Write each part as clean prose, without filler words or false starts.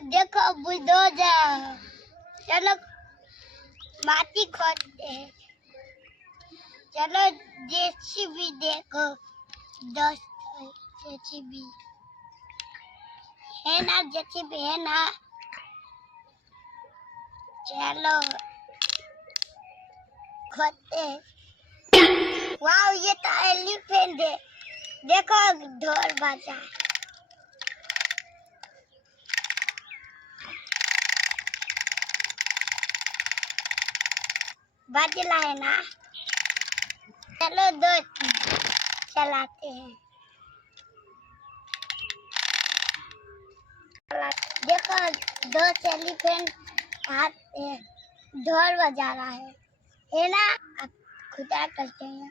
देखो बुलडोजर। चलो माटी खोदते हैं। चलो जेसीबी देखो, दोस्त जेसीबी है ना, जेसीबी है ना। चलो खोदते हैं। वाह, ये तो एलिफेंट है। देखो ढोल बजा। बजला है ना। चलो दोस्त चलाते हैं। देखो दोस्त एलिफेंट हाथ ढोल बजा रहा है ना। अब खुदा करते हैं।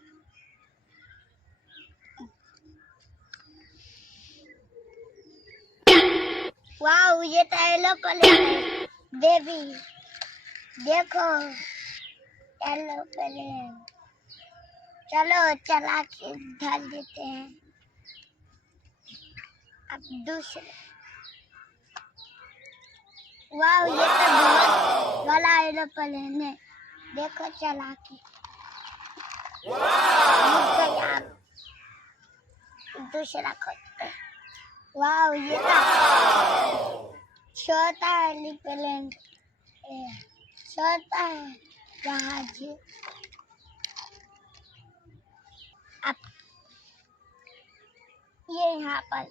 वाह, ये तो एरोप्लेन है बेबी। देखो एरोप्लेन। चलो चला के ढल देते हैं। अब दूसरे। वाह, ये तो बहुत बड़ा एरोप्लेन है। देखो चला के। दूसरा खोदते हैं। वाह, ये तो छोटा एरोप्लेन है, छोटा है जहाज। अब ये यहाँ पर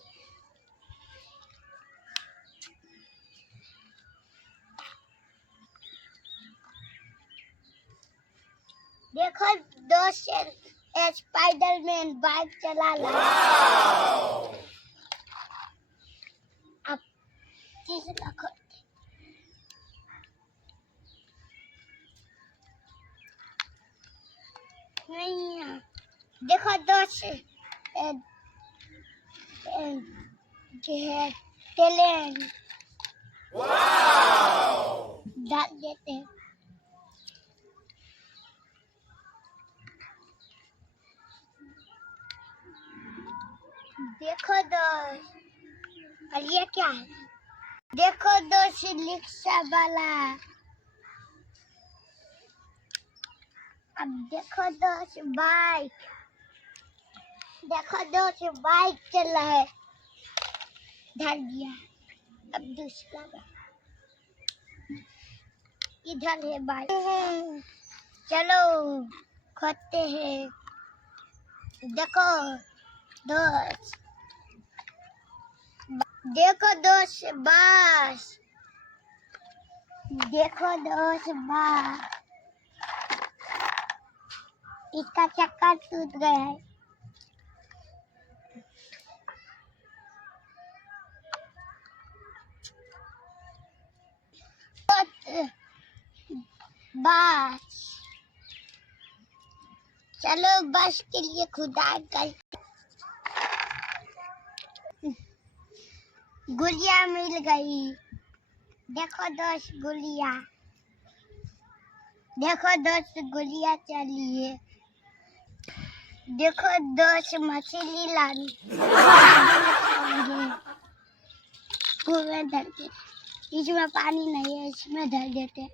देखो दोस्त स्पाइडरमैन बाइक चला रहा है। अब तीसरा खोदते। नहीं है। देखो दोस्त खिलौने डाल देते हैं। देखो दोस्त, और ये क्या है? देखो दोस्त रिक्शा वाला। अब देखो दोस्त बाइक। देखो दोस्त बाइक चल रहा है। ढल गया। अब दूसरा इधर है बाइक। चलो खोदते हैं। देखो दोस्त, देखो दोस्त बस। देखो दोस्त बस। इसका चक्का टूट गया है। बस। चलो बस के लिए खुदाई करते। गुड़िया मिल गई। देखो दोस्त गुड़िया। देखो दोस्त गुड़िया चली है। देखो दोस्त मछली लानी। इसमें पानी नहीं है, इसमें धर देते।